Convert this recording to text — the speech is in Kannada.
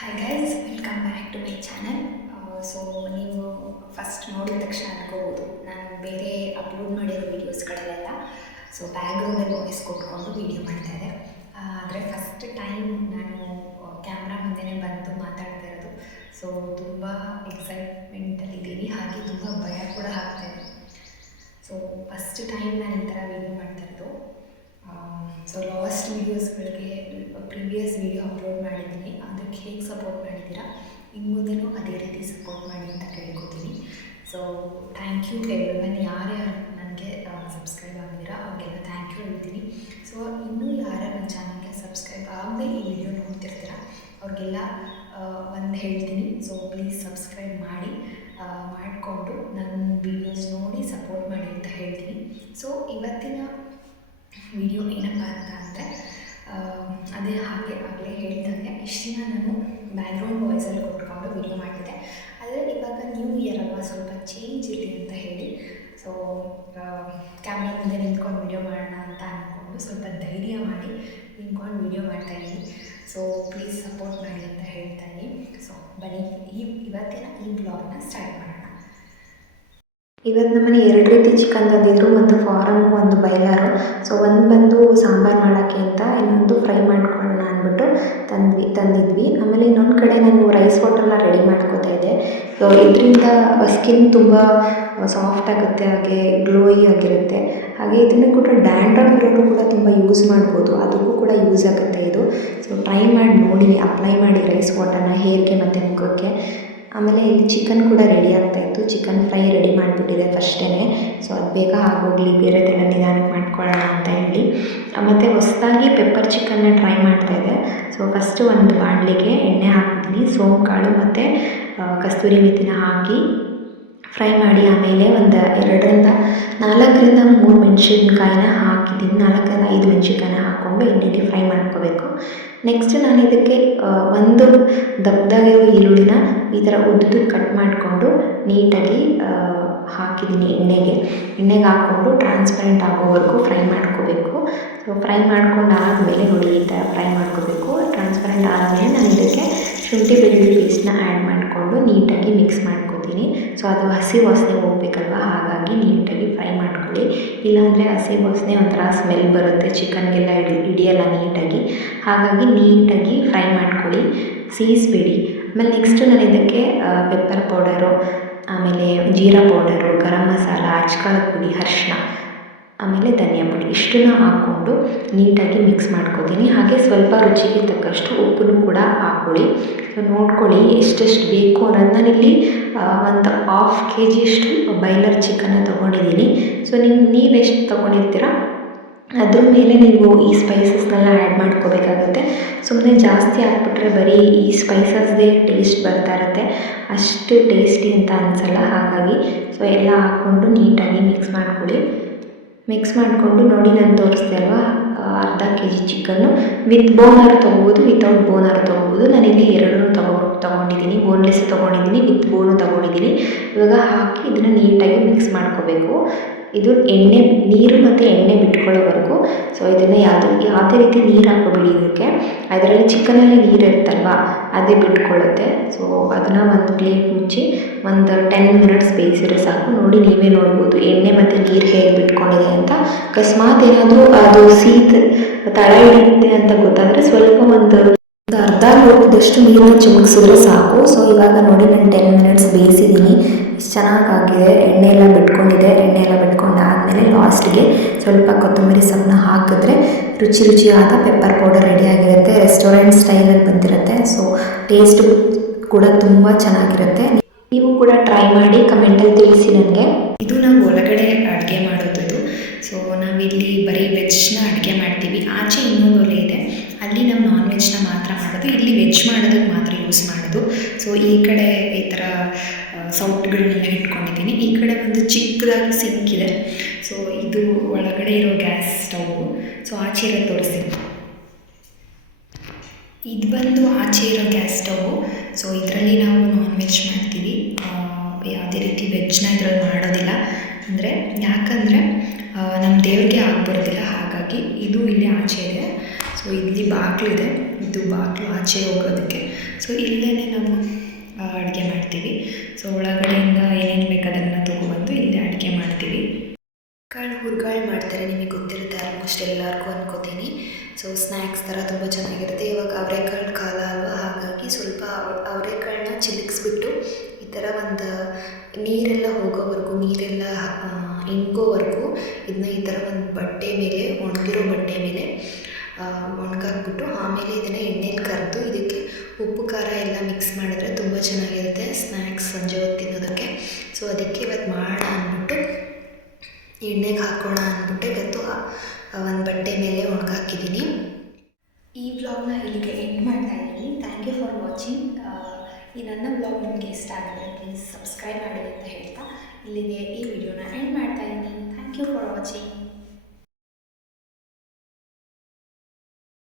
Hi guys, welcome back to my channel. So ನೀವು ಫಸ್ಟ್ ನೋಡಿದ ತಕ್ಷಣ ಅನ್ಕೋಬೋದು ನಾನು ಬೇರೆ ಅಪ್ಲೋಡ್ ಮಾಡಿರೋ ವೀಡಿಯೋಸ್ಗಳಲ್ಲೆಲ್ಲ ಬ್ಯಾಕ್ಗ್ರೌಂಡಲ್ಲಿ ವಾಯ್ಸ್ ಕೊಟ್ಕೊಂಡು ವೀಡಿಯೋ ಮಾಡ್ತಾಯಿದ್ದೆ. ಆದರೆ ಫಸ್ಟ್ ಟೈಮ್ ನಾನು ಕ್ಯಾಮ್ರಾ ಮುಂದೆನೇ ಬಂದು ಮಾತಾಡ್ತಾ ಇರೋದು. ಸೊ ತುಂಬ ಎಕ್ಸೈಟ್ಮೆಂಟಲ್ಲಿದ್ದೀನಿ, ಹಾಗೆ ತುಂಬ ಭಯ ಕೂಡ ಆಗ್ತಾಯಿದೆ. ಸೊ ಫಸ್ಟ್ ಟೈಮ್ ನಾನು ಈ ಥರ ವೀಡಿಯೋ ಮಾಡ್ತಾ ಇರೋದು. ಲಾಸ್ಟ್ ವೀಡಿಯೋಸ್ಗಳಿಗೆ ಪ್ರೀವಿಯಸ್ ವೀಡಿಯೋ ಅಪ್ಲೋಡ್ ಮಾಡಿದ್ದೀನಿ, ಅದಕ್ಕೆ ಹೇಗೆ ಸಪೋರ್ಟ್ ಮಾಡಿದ್ದೀರಾ ಇನ್ನು ಮುಂದೆನೂ ಅದೇ ರೀತಿ ಸಪೋರ್ಟ್ ಮಾಡಿ ಅಂತ ಕೇಳ್ಕೊತೀನಿ. Thank you everyone. ಯಾರ್ಯಾರು ನನಗೆ ಸಬ್ಸ್ಕ್ರೈಬ್ ಆಗಿದ್ದೀರಾ ಅವ್ರಿಗೆಲ್ಲ ಥ್ಯಾಂಕ್ ಯು ಹೇಳ್ತೀನಿ. ಇನ್ನೂ ಯಾರ್ಯಾರು ನನ್ನ ಚಾನಲ್ಗೆ ಸಬ್ಸ್ಕ್ರೈಬ್ ಆಗದೆ ಈ ವಿಡಿಯೋ ನೋಡ್ತಿರ್ತೀರ ಅವ್ರಿಗೆಲ್ಲ ಒಂದು ಹೇಳ್ತೀನಿ. ಪ್ಲೀಸ್ ಸಬ್ಸ್ಕ್ರೈಬ್ ಮಾಡಿಕೊಂಡು ನನ್ನ ವೀಡಿಯೋಸ್ ನೋಡಿ ಸಪೋರ್ಟ್ ಮಾಡಿ ಅಂತ ಹೇಳ್ತೀನಿ. ಇವತ್ತಿನ ವಿಡಿಯೋ ಏನಪ್ಪ ಅಂತ ಅಂದರೆ ಅದೇ ಆಗಲೇ ಹೇಳ್ದಂಗೆ ಇಷ್ಟು ದಿನ ನಾನು ಬ್ಯಾಕ್ಗ್ರೌಂಡ್ ವಾಯ್ಸಲ್ಲಿ ಕೊಟ್ಕೊಂಡು ವಿಡಿಯೋ ಮಾಡ್ತಿದ್ದೆ. ಆದರೆ ಇವಾಗ ನ್ಯೂ ಇಯರ್ ಅಲ್ವಾ, ಸ್ವಲ್ಪ ಚೇಂಜ್ ಇರಲಿ ಅಂತ ಹೇಳಿ ಕ್ಯಾಮ್ರಾ ಮುಂದೆ ನಿಂತ್ಕೊಂಡು ವಿಡಿಯೋ ಮಾಡೋಣ ಅಂತ ಅಂದ್ಕೊಂಡು ಸ್ವಲ್ಪ ಧೈರ್ಯ ಮಾಡಿ ನಿಂತ್ಕೊಂಡು ವಿಡಿಯೋ ಮಾಡ್ತಾಯಿದ್ದೀನಿ. ಪ್ಲೀಸ್ ಸಪೋರ್ಟ್ ಮಾಡಿ ಅಂತ ಹೇಳ್ತಾಯಿದ್ದೀನಿ. ಬನ್ನಿ ಇವತ್ತಿನ ಈ ಬ್ಲಾಗ್ನ ಸ್ಟಾರ್ಟ್ ಮಾಡೋಣ. ಇವತ್ತು ನಮ್ಮನೆ 2 ರೀತಿ ಚಿಕನ್ ತಂದಿದ್ರು, ಒಂದು ಫಾರಮ್ಮು ಒಂದು ಬೈಲರು. ಒಂದು ಬಂದು ಸಾಂಬಾರು ಮಾಡೋಕ್ಕೆ ಅಂತ, ಇನ್ನೊಂದು ಫ್ರೈ ಮಾಡ್ಕೊಳ್ಳೋಣ ಅಂದ್ಬಿಟ್ಟು ತಂದಿದ್ವಿ. ಆಮೇಲೆ ಇನ್ನೊಂದು ಕಡೆ ನಾನು ರೈಸ್ ವಾಟರ್ನ ರೆಡಿ ಮಾಡ್ಕೋತಾ ಇದ್ದೆ. ಇದರಿಂದ ಸ್ಕಿನ್ ತುಂಬ ಸಾಫ್ಟ್ ಆಗುತ್ತೆ, ಹಾಗೆ ಗ್ಲೋಯಿ ಆಗಿರುತ್ತೆ. ಹಾಗೆ ಇದನ್ನು ಕೂಡ ಡ್ಯಾಂಡ್ರಫ್ ಇರೋರು ಕೂಡ ತುಂಬ ಯೂಸ್ ಮಾಡ್ಬೋದು, ಅದಕ್ಕೂ ಕೂಡ ಯೂಸ್ ಆಗುತ್ತೆ ಇದು. ಟ್ರೈ ಮಾಡಿ ನೋಡಿ, ಅಪ್ಲೈ ಮಾಡಿ ರೈಸ್ ವಾಟರ್ನ ಹೇರ್ಗೆ ಮತ್ತು ಮುಖಕ್ಕೆ. ಆಮೇಲೆ ಇಲ್ಲಿ ಚಿಕನ್ ಕೂಡ ರೆಡಿ ಆಗ್ತಾಯಿತ್ತು, ಚಿಕನ್ ಫ್ರೈ ರೆಡಿ ಮಾಡಿಬಿಟ್ಟಿದೆ ಫಸ್ಟೇ. ಅದು ಬೇಗ ಆಗೋಗಲಿ, ಬೇರೆದೆಲ್ಲ ನಿಧಾನಕ್ಕೆ ಮಾಡ್ಕೊಳ್ಳೋಣ ಅಂತ ಹೇಳಿ. ಮತ್ತು ಹೊಸದಾಗಿ ಪೆಪ್ಪರ್ ಚಿಕನ್ನ ಟ್ರೈ ಮಾಡ್ತಾಯಿದ್ದೆ. ಫಸ್ಟು ಒಂದು ಬಾಣಲೆಗೆ ಎಣ್ಣೆ ಹಾಕಿದ್ದೀನಿ, ಸೋಂಪುಕಾಳು ಮತ್ತು ಕಸ್ತೂರಿ ಮೆಥಿನ ಹಾಕಿ ಫ್ರೈ ಮಾಡಿ, ಆಮೇಲೆ ಒಂದು 4ರಿಂದ 3 ಮೆಣಸಿನ್ಕಾಯಿನ ಹಾಕಿದ್ದೀನಿ. 4ರಿಂದ 5 ಮೆಣಸಿನ್ಕಾಯಿನ ಹಾಕ್ಕೊಂಡು ಎಣ್ಣೆಲಿ ಫ್ರೈ ಮಾಡ್ಕೋಬೇಕು. ನೆಕ್ಸ್ಟ್ ನಾನು ಇದಕ್ಕೆ ಒಂದು ದಪ್ಪದಾಗಿರೋ ಈರುಳ್ಳಿನ ಈ ಥರ ಉದ್ದುದ್ದು ಕಟ್ ಮಾಡಿಕೊಂಡು ನೀಟಾಗಿ ಹಾಕಿದ್ದೀನಿ ಎಣ್ಣೆಗೆ ಹಾಕ್ಕೊಂಡು ಟ್ರಾನ್ಸ್ಪರೆಂಟ್ ಆಗೋವರೆಗೂ ಫ್ರೈ ಮಾಡ್ಕೋಬೇಕು. ಫ್ರೈ ಮಾಡ್ಕೊಂಡು ಆದಮೇಲೆ ನೋಡಿ ಈ ಥರ ಫ್ರೈ ಮಾಡ್ಕೋಬೇಕು. ಟ್ರಾನ್ಸ್ಪರೆಂಟ್ ಆದಮೇಲೆ ನಾನು ಇದಕ್ಕೆ ಶುಂಠಿ ಬೆಳ್ಳುಳ್ಳಿ ಪೇಸ್ಟ್ನ ಆ್ಯಡ್ ಮಾಡಿಕೊಂಡು ನೀಟಾಗಿ ಮಿಕ್ಸ್ ಮಾಡ್ಕೋತೀನಿ. ಅದು ಹಸಿ ವಾಸನೆ ಹೋಗ್ಬೇಕಲ್ವ, ಹಾಗಾಗಿ ನೀಟಾಗಿ ಫ್ರೈ ಮಾಡ್ಕೊಳ್ಳಿ. ಇಲ್ಲಾಂದರೆ ಹಸಿ ವಾಸನೆ ಒಂಥರ ಸ್ಮೆಲ್ ಬರುತ್ತೆ, ಚಿಕನ್ಗೆಲ್ಲ ಹಿಡಿಯಲ್ಲ ನೀಟಾಗಿ. ಹಾಗಾಗಿ ನೀಟಾಗಿ ಫ್ರೈ ಮಾಡ್ಕೊಳ್ಳಿ, ಸೀಸ್ಬೇಡಿ. ಆಮೇಲೆ ನೆಕ್ಸ್ಟು ನಾನು ಇದಕ್ಕೆ ಪೆಪ್ಪರ್ ಪೌಡರು, ಆಮೇಲೆ ಜೀರಾ ಪೌಡರು, ಗರಂ ಮಸಾಲ, ಅಚ್ಕಾರದ ಪುಡಿ, ಅರಿಶಿನ, ಆಮೇಲೆ ಧನಿಯಾ ಪುಡಿ ಇಷ್ಟನ್ನು ಹಾಕ್ಕೊಂಡು ನೀಟಾಗಿ ಮಿಕ್ಸ್ ಮಾಡ್ಕೋತೀನಿ. ಹಾಗೆ ಸ್ವಲ್ಪ ರುಚಿಗೆ ತಕ್ಕಷ್ಟು ಉಪ್ಪನ್ನು ಕೂಡ ಹಾಕ್ಕೊಳ್ಳಿ. ನೋಡ್ಕೊಳ್ಳಿ ಎಷ್ಟೆಷ್ಟು ಬೇಕು ಅನ್ನೋದು. ನಾನಿಲ್ಲಿ ಒಂದು 1/2 kg ಬೈಲರ್ ಚಿಕನ್ನ ತೊಗೊಂಡಿದ್ದೀನಿ. ನೀವು ಎಷ್ಟು ತೊಗೊಂಡಿರ್ತೀರ ಅದ್ರ ಮೇಲೆ ನೀವು ಈ ಸ್ಪೈಸಸ್ನೆಲ್ಲ ಆ್ಯಡ್ ಮಾಡ್ಕೋಬೇಕಾಗುತ್ತೆ. ಸುಮ್ಮನೆ ಜಾಸ್ತಿ ಹಾಕ್ಬಿಟ್ರೆ ಬರೀ ಈ ಸ್ಪೈಸಸ್ದೇ ಟೇಸ್ಟ್ ಬರ್ತಾ ಇರುತ್ತೆ, ಅಷ್ಟು ಟೇಸ್ಟಿ ಅಂತ ಅನಿಸಲ್ಲ. ಹಾಗಾಗಿ ಎಲ್ಲ ಹಾಕ್ಕೊಂಡು ನೀಟಾಗಿ ಮಿಕ್ಸ್ ಮಾಡ್ಕೊಳ್ಳಿ. ಮಿಕ್ಸ್ ಮಾಡಿಕೊಂಡು ನೋಡಿ, ನಾನು ತೋರಿಸ್ದೆ ಅಲ್ವಾ, 1/2 kg ಚಿಕನ್ನು ವಿತ್ ಬೋನಾರು ತೊಗೋಬೋದು, ವಿತೌಟ್ ಬೋನಾರು ತೊಗೋಬೋದು. ನಾನಿಲ್ಲಿ 2 ತೊಗೊಂಡಿದ್ದೀನಿ, ಬೋನ್ಲೆಸ್ ತೊಗೊಂಡಿದ್ದೀನಿ, ವಿತ್ ಬೋನು ತೊಗೊಂಡಿದ್ದೀನಿ. ಇವಾಗ ಹಾಕಿ ಇದನ್ನು ನೀಟಾಗಿ ಮಿಕ್ಸ್ ಮಾಡ್ಕೋಬೇಕು. ಇದು ನೀರು ಮತ್ತು ಎಣ್ಣೆ ಬಿಟ್ಕೊಳ್ಳೋವರೆಗೂ. ಇದನ್ನು ಯಾವುದೇ ರೀತಿ ನೀರು ಹಾಕೋಬೇಡಿ ಇದಕ್ಕೆ. ಅದರಲ್ಲಿ ಚಿಕನಲ್ಲಿ ನೀರು ಇರುತ್ತಲ್ವ, ಅದೇ ಬಿಟ್ಕೊಳ್ಳುತ್ತೆ. ಅದನ್ನು ಒಂದು ಪ್ಲೇಟ್ ಮುಚ್ಚಿ ಒಂದು 10 ಮಿನಿಟ್ಸ್ ಬೇಯಿಸಿದ್ರೆ ಸಾಕು. ನೋಡಿ, ನೀವೇ ನೋಡ್ಬೋದು ಎಣ್ಣೆ ಮತ್ತು ನೀರು ಹೇಗೆ ಬಿಟ್ಕೊಂಡಿದೆ ಅಂತ. ಅಕಸ್ಮಾತ್ ಏನಾದರೂ ಅದು ತಳ ಹಿಡಿಯುತ್ತೆ ಅಂತ ಗೊತ್ತಾದರೆ ಸ್ವಲ್ಪ ಒಂದು ಅರ್ಧ ಲೋಟದಷ್ಟು ನೀರನ್ನು ಚಿಮುಕ್ಸಿದ್ರೆ ಸಾಕು. ಇವಾಗ ನೋಡಿ, ನಾನು 10 ಮಿನಿಟ್ಸ್ ಬೇಯಿಸಿದ್ದೀನಿ. ಇಷ್ಟು ಚೆನ್ನಾಗಾಗಿದೆ, ಎಣ್ಣೆ ಎಲ್ಲ ಬಿಟ್ಕೊಂಡಾದಮೇಲೆ ಲಾಸ್ಟಿಗೆ ಸ್ವಲ್ಪ ಕೊತ್ತಂಬರಿ ಸೊಪ್ಪನ್ನ ಹಾಕಿದ್ರೆ ರುಚಿಯಾದ ಪೆಪ್ಪರ್ ಪೌಡರ್ ರೆಡಿಯಾಗಿರುತ್ತೆ. ರೆಸ್ಟೋರೆಂಟ್ ಸ್ಟೈಲಲ್ಲಿ ಬಂದಿರುತ್ತೆ. ಟೇಸ್ಟ್ ಕೂಡ ತುಂಬ ಚೆನ್ನಾಗಿರುತ್ತೆ. ನೀವು ಕೂಡ ಟ್ರೈ ಮಾಡಿ ಕಮೆಂಟಲ್ಲಿ ತಿಳಿಸಿ ನನಗೆ. ಇದು ನಾವು ಒಳಗಡೆ ಅಡುಗೆ ಮಾಡೋದು. ನಾವಿಲ್ಲಿ ಬರೀ ವೆಜ್ನ ಅಡುಗೆ ಮಾಡ್ತೀವಿ. ಆಚೆ ಇನ್ನೊಂದು ಒಲೆ ಇದೆ, ಅಲ್ಲಿ ನಾವು ನಾನ್ ವೆಜ್ನ ಮಾತ್ರ ಮಾಡೋದು. ಇಲ್ಲಿ ವೆಜ್ ಮಾಡೋದಕ್ಕೆ ಮಾತ್ರ ಯೂಸ್ ಮಾಡೋದು. ಈ ಕಡೆ ಈ ಥರ ಸೌಟ್ಗಳನ್ನೆಲ್ಲ ಇಟ್ಕೊಂಡಿದ್ದೀನಿ. ಈ ಕಡೆ ಒಂದು ಚಿಕ್ಕದಾಗಿ ಸಿಂಕ್ ಇದೆ. ಇದು ಒಳಗಡೆ ಇರೋ ಗ್ಯಾಸ್ ಸ್ಟವ್. ಆಚೆ ಇರೋ ತೋರಿಸ್ತೀನಿ. ಇದು ಬಂದು ಆಚೆ ಇರೋ ಗ್ಯಾಸ್ ಸ್ಟವ್. ಇದರಲ್ಲಿ ನಾವು ನಾನ್ ವೆಜ್ ಮಾಡ್ತೀವಿ, ಯಾವುದೇ ರೀತಿ ವೆಜ್ನ ಇದರಲ್ಲಿ ಮಾಡೋದಿಲ್ಲ. ಯಾಕಂದರೆ ನಮ್ಮ ದೇವ್ರಿಗೆ ಆಗ್ಬರೋದಿಲ್ಲ, ಹಾಗಾಗಿ ಇದು ಇಲ್ಲಿ ಆಚೆ ಇದೆ. ಸೊ ಇಲ್ಲಿ ಬಾಗಿಲಿದೆ, ಇದು ಬಾಗಿಲು ಆಚೆ ಹೋಗೋದಕ್ಕೆ. ಸೊ ಇಲ್ಲೇ ನಾವು ಅಡುಗೆ ಮಾಡ್ತೀವಿ. ಸೊ ಒಳಗಡೆಯಿಂದ ಏನೇನು ಬೇಕು ಅದನ್ನು ತೊಗೊಬಂದು ಇಲ್ಲೇ ಅಡುಗೆ ಮಾಡ್ತೀವಿ. ಕಾಳು ಹುರ್ಗಾಳು ಮಾಡ್ತಾರೆ, ನಿಮಗೆ ಗೊತ್ತಿರುತ್ತೆ ಆಲ್ಮೋಸ್ಟ್ ಎಲ್ಲರಿಗೂ ಅನ್ಕೋತೀನಿ. ಸೊ ಸ್ನ್ಯಾಕ್ಸ್ ಥರ ತುಂಬ ಚೆನ್ನಾಗಿರುತ್ತೆ. ಇವಾಗ ಅವರೆಕಾಳು ಕಾಲ ಅಲ್ವಾ, ಹಾಗಾಗಿ ಸ್ವಲ್ಪ ಅವರೆಕಾಳನ್ನ ಚಿಲುಕಿಸ್ಬಿಟ್ಟು ಈ ಥರ ಒಂದು ನೀರೆಲ್ಲ ಹೋಗೋವರೆಗೂ, ನೀರೆಲ್ಲ ಇಂಗೋವರೆಗೂ ಇದನ್ನ ಈ ಥರ ಒಂದು ಬಟ್ಟೆ ಮೇಲೆ, ಒಣಗಿರೋ ಬಟ್ಟೆ ಮೇಲೆ ಒಣಗಾಕ್ಬಿಟ್ಟು ಆಮೇಲೆ ಇದನ್ನು ಎಣ್ಣೆಲಿ ಕರೆದು ಇದಕ್ಕೆ ಉಪ್ಪು ಖಾರ ಎಲ್ಲ ಮಿಕ್ಸ್ ಮಾಡಿದ್ರೆ ತುಂಬ ಚೆನ್ನಾಗಿರುತ್ತೆ ಸ್ನ್ಯಾಕ್ಸ್ ಸಂಜೆ ಹೊತ್ತು ತಿನ್ನೋದಕ್ಕೆ. ಸೊ ಅದಕ್ಕೆ ಇವತ್ತು ಮಾಡೋಣ ಅಂದ್ಬಿಟ್ಟು ಎಣ್ಣೆಗೆ ಹಾಕೋಣ ಅಂದ್ಬಿಟ್ಟು ಇವತ್ತು ಒಂದು ಬಟ್ಟೆ ಮೇಲೆ ಒಣಗಾಕಿದ್ದೀನಿ. ಈ ವ್ಲಾಗ್ನ ಇಲ್ಲಿಗೆ ಎಂಡ್ ಮಾಡ್ತಾ ಇದ್ದೀನಿ. Thank you for watching. ಈ ನನ್ನ ವ್ಲಾಗ್ ನಿಮಗೆ ಇಷ್ಟ ಆಗಿದ್ರೆ ಪ್ಲೀಸ್ ಸಬ್ಸ್ಕ್ರೈಬ್ ಮಾಡಿ ಅಂತ ಹೇಳ್ತಾ ಇಲ್ಲಿಗೆ ಈ ವಿಡಿಯೋನ ಎಂಡ್ ಮಾಡ್ತಾ ಇದ್ದೀನಿ. Thank you for watching.